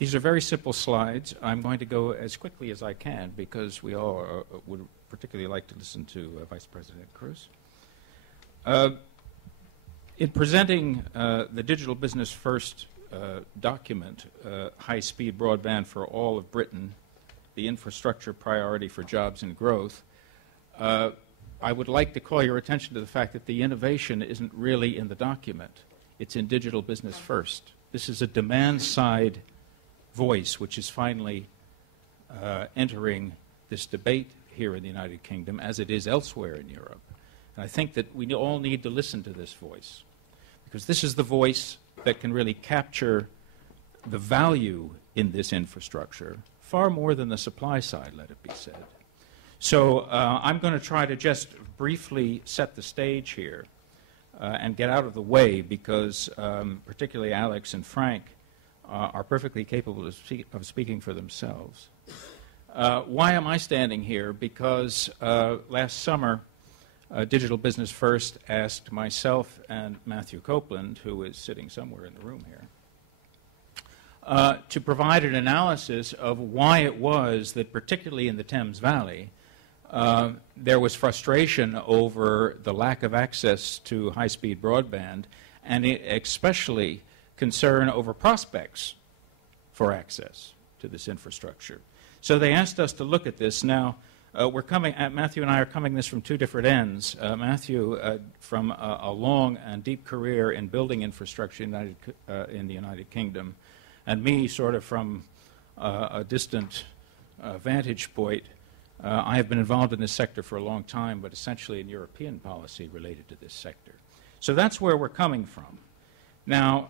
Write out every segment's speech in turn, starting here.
These are very simple slides. I'm going to go as quickly as I can because we all would particularly like to listen to Vice President Kroes. In presenting the Digital Business First document, High-Speed Broadband for All of Britain, the Infrastructure Priority for Jobs and Growth, I would like to call your attention to the fact that the innovation isn't really in the document. It's in Digital Business First. This is a demand-side voice which is finally entering this debate here in the United Kingdom as it is elsewhere in Europe. And I think that we all need to listen to this voice because this is the voice that can really capture the value in this infrastructure far more than the supply side, let it be said. So I'm going to try to just briefly set the stage here and get out of the way because particularly Alex and Frank are perfectly capable of speaking for themselves. Why am I standing here? Because last summer, Digital Business First asked myself and Matthew Copeland, who is sitting somewhere in the room here, to provide an analysis of why it was that, particularly in the Thames Valley, there was frustration over the lack of access to high-speed broadband, and especially concern over prospects for access to this infrastructure. So they asked us to look at this. Now, Matthew and I are coming this from two different ends. Matthew from a long and deep career in building infrastructure in the United Kingdom, and me sort of from a distant vantage point. I have been involved in this sector for a long time, but essentially in European policy related to this sector. So that's where we're coming from. Now,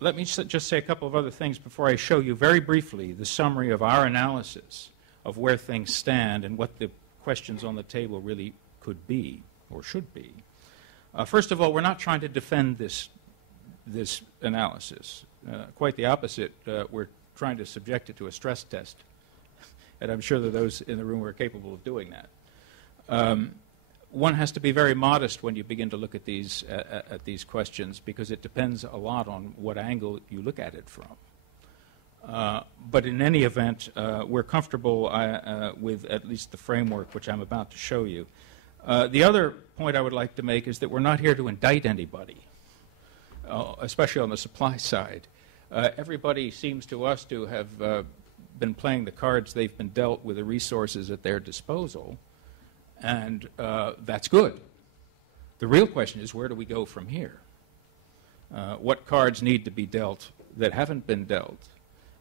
let me just say a couple of other things before I show you very briefly the summary of our analysis of where things stand and what the questions on the table really could be or should be. First of all, we're not trying to defend this analysis. Quite the opposite. We're trying to subject it to a stress test. And I'm sure that those in the room are capable of doing that. One has to be very modest when you begin to look at these questions because it depends a lot on what angle you look at it from. But in any event, we're comfortable with at least the framework which I'm about to show you. The other point I would like to make is that we're not here to indict anybody, especially on the supply side. Everybody seems to us to have been playing the cards they've been dealt with the resources at their disposal, and that's good. The real question is, where do we go from here? What cards need to be dealt that haven't been dealt,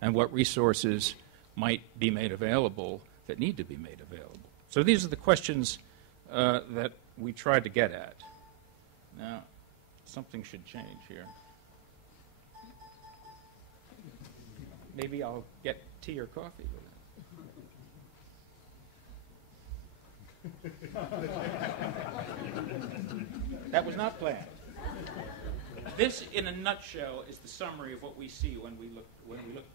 and what resources might be made available that need to be made available? So these are the questions that we tried to get at. Now, something should change here. Maybe I'll get tea or coffee with it. That was not planned. This, in a nutshell, is the summary of what we see when we look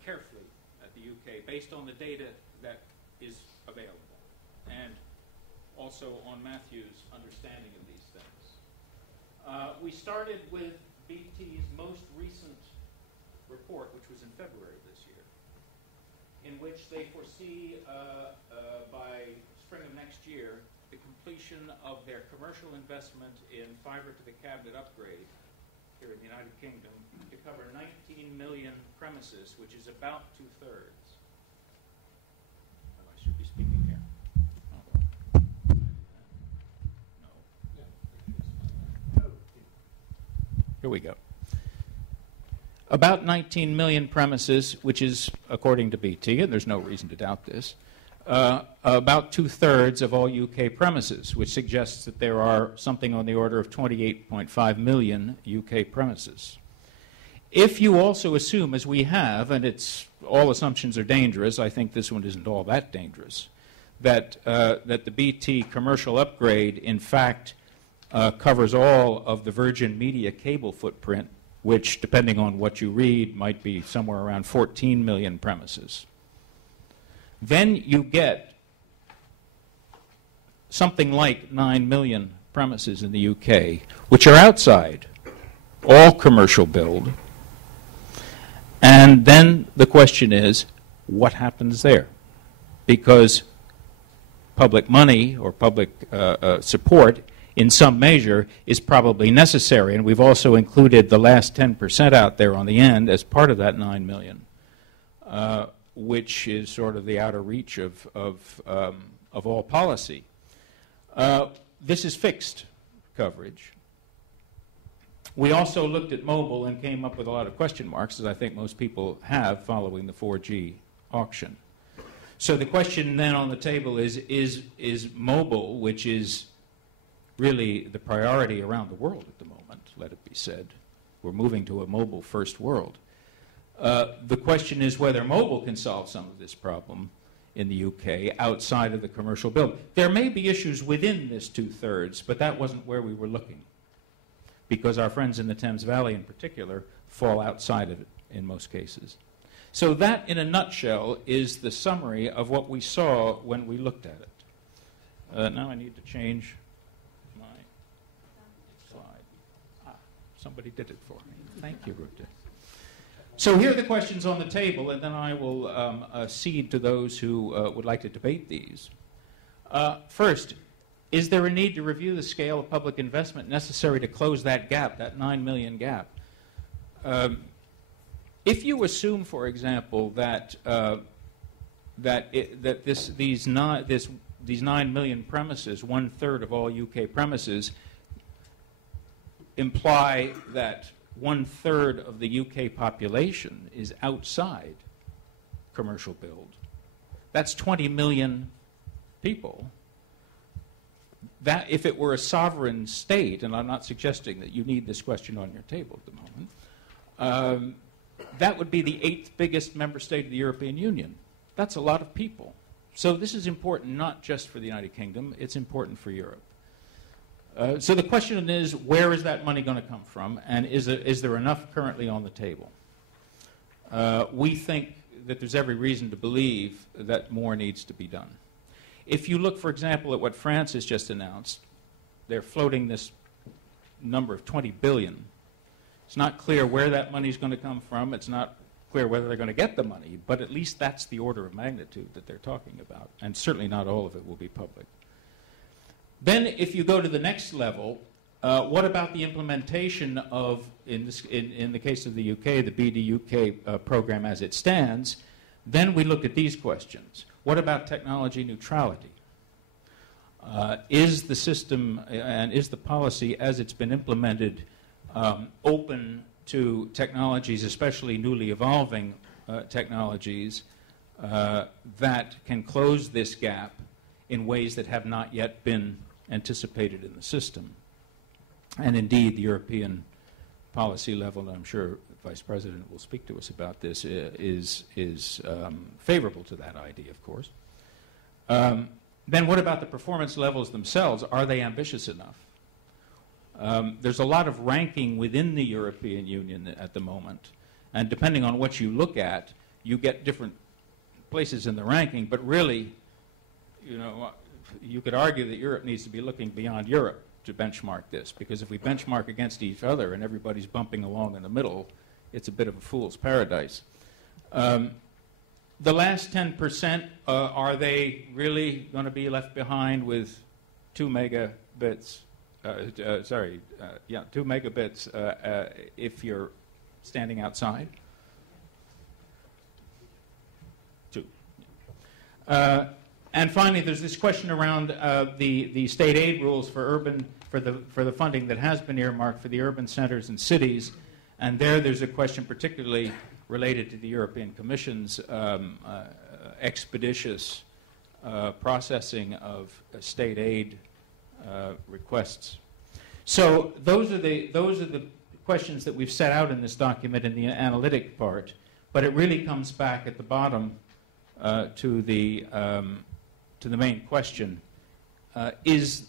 carefully at the UK, based on the data that is available, and also on Matthew's understanding of these things. We started with BT's most recent report, which was in February this year, in which they foresee by spring of next year the completion of their commercial investment in fiber to the cabinet upgrade here in the United Kingdom to cover 19 million premises, which is about two-thirds. Oh, I should be speaking here. Oh. No. Here we go. About 19 million premises, which is, according to BT, and there's no reason to doubt this, about two-thirds of all UK premises, which suggests that there are something on the order of 28.5 million UK premises. If you also assume, as we have, and all assumptions are dangerous, I think this one isn't all that dangerous, that the BT commercial upgrade, in fact, covers all of the Virgin Media cable footprint, which, depending on what you read, might be somewhere around 14 million premises. Then you get something like 9 million premises in the UK, which are outside all commercial build. And then the question is, what happens there? Because public money or public support in some measure is probably necessary. And we've also included the last 10% out there on the end as part of that 9 million, which is sort of the outer reach of all policy. This is fixed coverage. We also looked at mobile and came up with a lot of question marks, as I think most people have following the 4G auction. So the question then on the table is mobile, which is really the priority around the world at the moment, let it be said. We're moving to a mobile-first world. The question is whether mobile can solve some of this problem in the UK outside of the commercial build. There may be issues within this 2/3, but that wasn't where we were looking, because our friends in the Thames Valley in particular fall outside of it in most cases. So that, in a nutshell, is the summary of what we saw when we looked at it. Now I need to change my slide. Somebody did it for me. Thank you, Ruta. So here are the questions on the table, and then I will cede to those who would like to debate these. First, is there a need to review the scale of public investment necessary to close that gap, that 9 million gap? If you assume, for example, that these 9 million premises, 1/3 of all UK premises, imply that 1/3 of the UK population is outside commercial build, that's 20 million people. That, if it were a sovereign state, and I'm not suggesting that you need this question on your table at the moment, that would be the 8th biggest member state of the European Union. That's a lot of people. So this is important not just for the United Kingdom, it's important for Europe. So the question is, where is that money going to come from, and is there enough currently on the table? We think that there's every reason to believe that more needs to be done. If you look, for example, at what France has just announced, they're floating this number of 20 billion. It's not clear where that money is going to come from. It's not clear whether they're going to get the money, but at least that's the order of magnitude that they're talking about, and certainly not all of it will be public. Then if you go to the next level, what about the implementation of, in the case of the UK, the BDUK program as it stands? Then we look at these questions. What about technology neutrality? Is the system and is the policy as it's been implemented open to technologies, especially newly evolving technologies, that can close this gap in ways that have not yet been anticipated in the system? And indeed, the European policy level, and I'm sure the Vice President will speak to us about this, is favorable to that idea, of course. Then what about the performance levels themselves? Are they ambitious enough? There's a lot of ranking within the European Union at the moment, and depending on what you look at, you get different places in the ranking, but really, you know, you could argue that Europe needs to be looking beyond Europe to benchmark this, because if we benchmark against each other and everybody's bumping along in the middle, it's a bit of a fool's paradise. The last 10%, are they really going to be left behind with 2 megabits? 2 megabits if you're standing outside? 2. And finally, there's this question around the state aid rules for the funding that has been earmarked for the urban centers and cities. And there's a question particularly related to the European Commission's expeditious processing of state aid requests. So those are the questions that we've set out in this document in the analytic part, but it really comes back at the bottom to the main question: is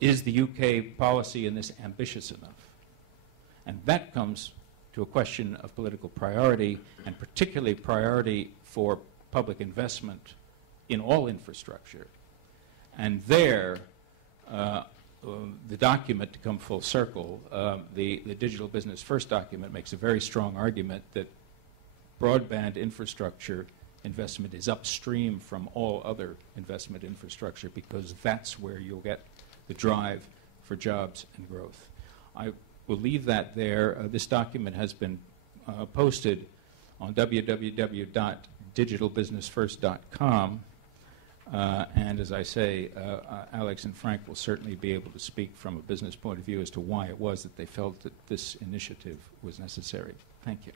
the UK policy in this ambitious enough? And that comes to a question of political priority, and particularly priority for public investment in all infrastructure. And there, the document, to come full circle, the Digital Business First document makes a very strong argument that broadband infrastructure investment is upstream from all other investment infrastructure, because that's where you'll get the drive for jobs and growth. I will leave that there. This document has been posted on www.digitalbusinessfirst.com. And as I say, Alex and Frank will certainly be able to speak from a business point of view as to why it was that they felt that this initiative was necessary. Thank you.